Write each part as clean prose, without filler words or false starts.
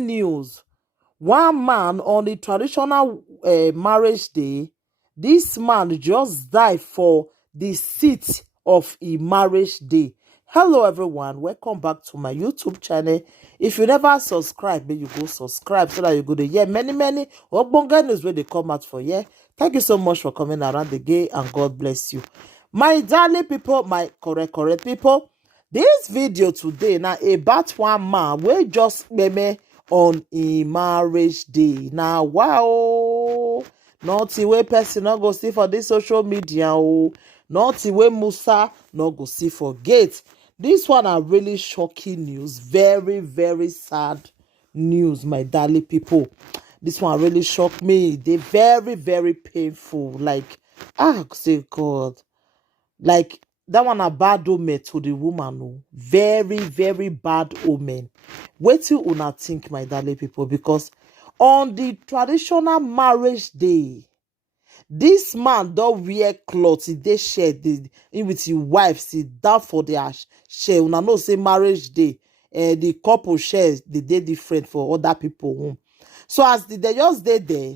shocking news. One man on the traditional marriage day, this man just died for the seat of a marriage day. Hello everyone, welcome back to my YouTube channel. If you never subscribe, may you go subscribe so that you go to hear many ogbonge news where they come out for you. Thank you so much for coming around again, and God bless you. My darling people, my correct people, this video today now about one man wey just meme on a marriage day. Now wow, nothing wey person not go see for this social media, oh, nothing wey Musa not go see for gate. This one are really shocking news, very sad news, my darling people. This one really shocked me. They very painful. Like, say God, like that one a bad omen to the woman. Oh, very bad omen. Wait till una think, my darling people, because on the traditional marriage day, this man don't wear clothes. He dey share in with his wife. Sit down for their share. Una know say marriage day, the couple shares the day different for other people home. So as they just dey there,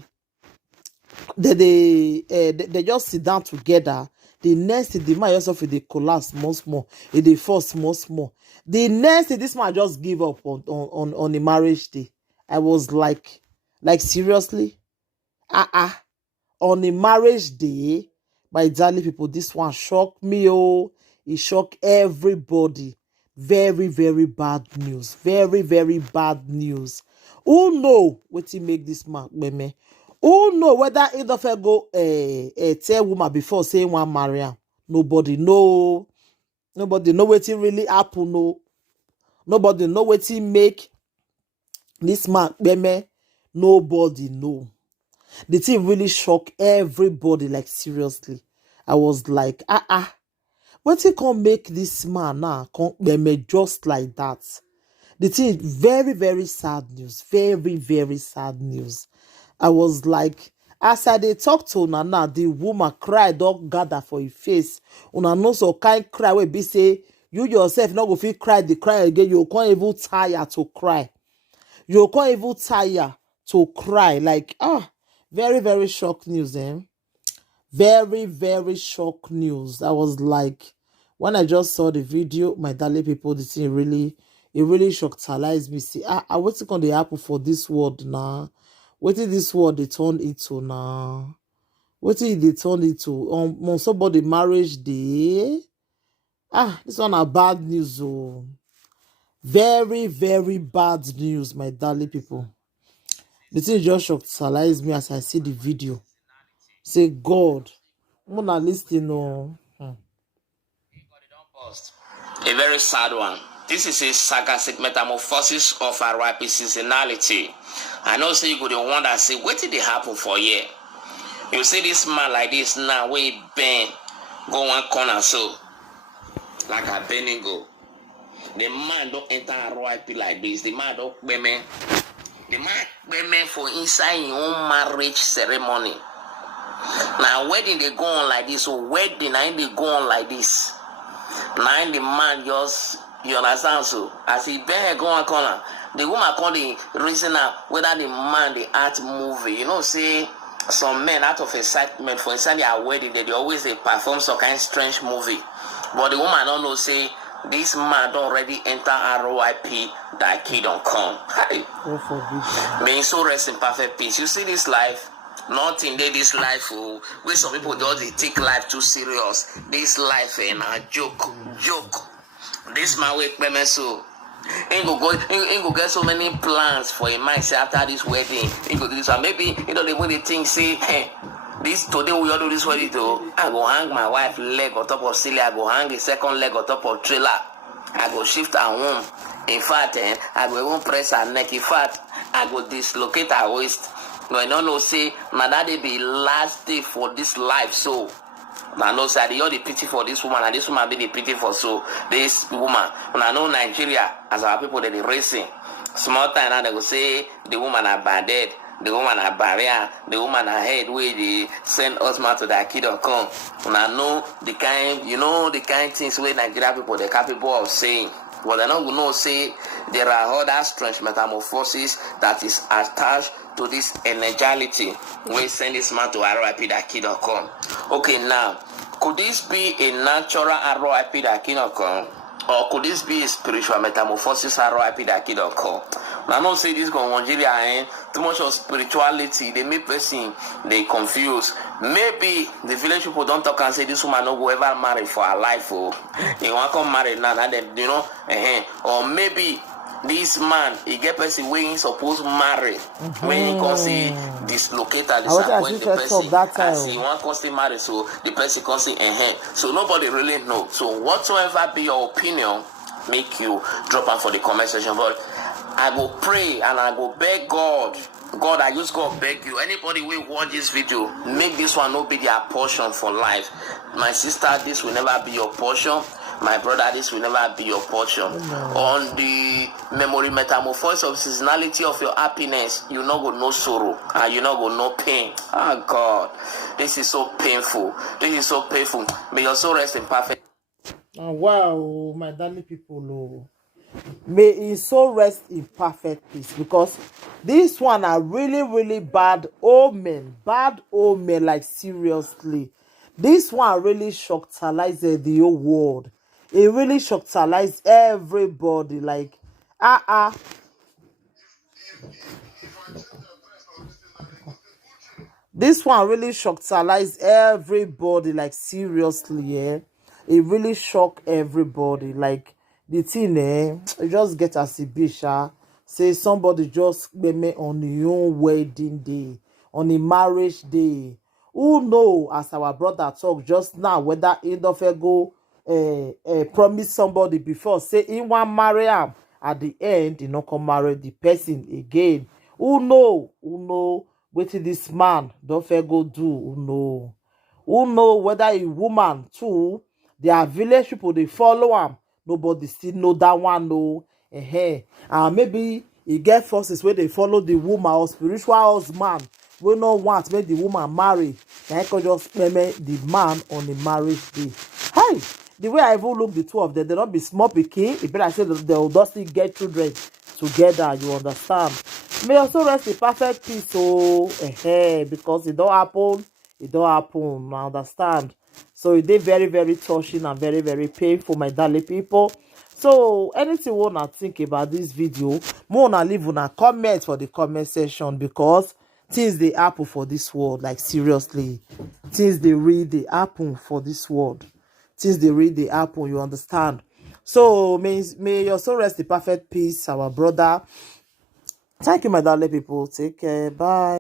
they just sit down together. The next thing, the man yourself they collapse small. They fall small. The next thing, this man just give up on the marriage day. I was like seriously, on the marriage day, my darling people, this one shocked me. Oh, it shocked everybody. Very bad news. Very bad news. Who know what he make this man meme? Who know whether he don't go tell woman before saying one marry am? Nobody know. Nobody know what really happen. No. Nobody know what he make this man meme. Nobody know. The thing really shocked everybody. Like seriously, I was like, what he can make this man now come meme just like that? The thing very sad news. Very sad news. I was like, as I dey talk to una now, the woman cried don't gather for your face. Una know so kind cry wey be say you yourself not go feel cry the cry again. You can't even tire to cry. You can't even tire to cry. Like very shock news, eh? Very shock news. I was like, when I just saw the video, my darling people, the thing really shocked me. See, what's going to happen for this world now? What is this world they turned into now? What is they turned into on somebody marriage day? This one a bad news. Oh, very bad news, my darling people. The thing just shocked me as I see the video. Say God, I'm not listening. No. A very sad one. This is a sarcastic metamorphosis of a rapid seasonality. I know say you go to wonder, say, what did it happen for here? You see this man like this now, where he bend, go one corner so, like a bending go. The man don't enter a RIP like this. The man don't women. The man women for inside your own marriage ceremony. Now wedding they go on like this, so wedding and they go on like this. Now the man just, you understand, so as he bend go one corner, the woman call the reason whether the man the art movie. You know, say some men out of excitement for inside their wedding they always they perform some kind of strange movie. But the woman don't know, say this man don't already enter RIP, that kid don't come. Hey. May so rest in perfect peace. You see this life, nothing there this life where some people don't take life too serious. This life and a joke. This man wake me so. Ain't go get so many plans for a man say after this wedding. Ain't go do this one. Maybe the way they think say, hey, this today we all do this wedding though. I go hang my wife leg on top of silly. I go hang a second leg on top of trailer. I go shift her womb. In fact, I go even press her neck. In fact, I go dislocate her waist. No, I don't know say now that they be last day for this life. So now no say they all the pity for this woman, and this woman be the pity for so this woman. When I know Nigeria as our people that they racing. Small time now they go say the woman are bad dead, the woman are barrier, the woman are head where they send husband to their kid or come. When I know the kind, the kind things where Nigeria people they're capable of saying. But I know we know say there are other strange metamorphosis that is attached to this energality. We send this man to RIP.com. Okay, now could this be a natural RIP.com? Or could this be a spiritual metamorphosis RIP.com? I don't say this going Nigeria, too much of spirituality, they make person they confuse. Maybe the village people don't talk and say this woman no go ever marry for her life, or they want to come marry now, you know, or maybe this man he get person where he supposed to marry when he can see dislocate and disappoint the person as he want to marry, so the person can see so nobody really know. So whatsoever be your opinion, make you drop am for the comment section. But I go pray and I go beg God, I just go beg you, anybody will watch this video, make this one not be their portion for life. My sister, this will never be your portion. My brother, this will never be your portion. On the memory metamorphosis of seasonality of your happiness, you not go no sorrow and you not go no pain. Oh God, this is so painful. This is so painful. May your soul rest in perfect. Oh, wow, my darling people, oh. May his soul rest in perfect peace, because this one are really bad omen, like seriously. This one really shocked the whole world. It really shocked everybody, like this one really shocked everybody, like seriously, yeah. It really shocked everybody, like the thing, you just get as a bisha. Say somebody just made on your own wedding day, on a marriage day. Who know, as our brother talk just now, whether end of a go promise somebody before, say he want marry him, at the end he not come marry the person again. Who know wetin this man don't fair go do. Who know whether a woman too, their village people they follow him, nobody still know that one. No, and maybe he get forces where they follow the woman, or spiritual husband we no want make the woman marry, na he can just meme the man on the marriage day. Hi, the way I even look the two of them, they don't be small pikin. It be like say they will just still get children together, you understand. May also rest in perfect peace, so because it don't happen, I understand. So it is very touching and very painful, my darling people. So anything you wanna think about this video, more wanna leave una comment for the comment section, because things they happen for this world, like seriously, things they really happen for this world, things they really happen, you understand. So may your soul rest in perfect peace, our brother. Thank you, my darling people. Take care. Bye.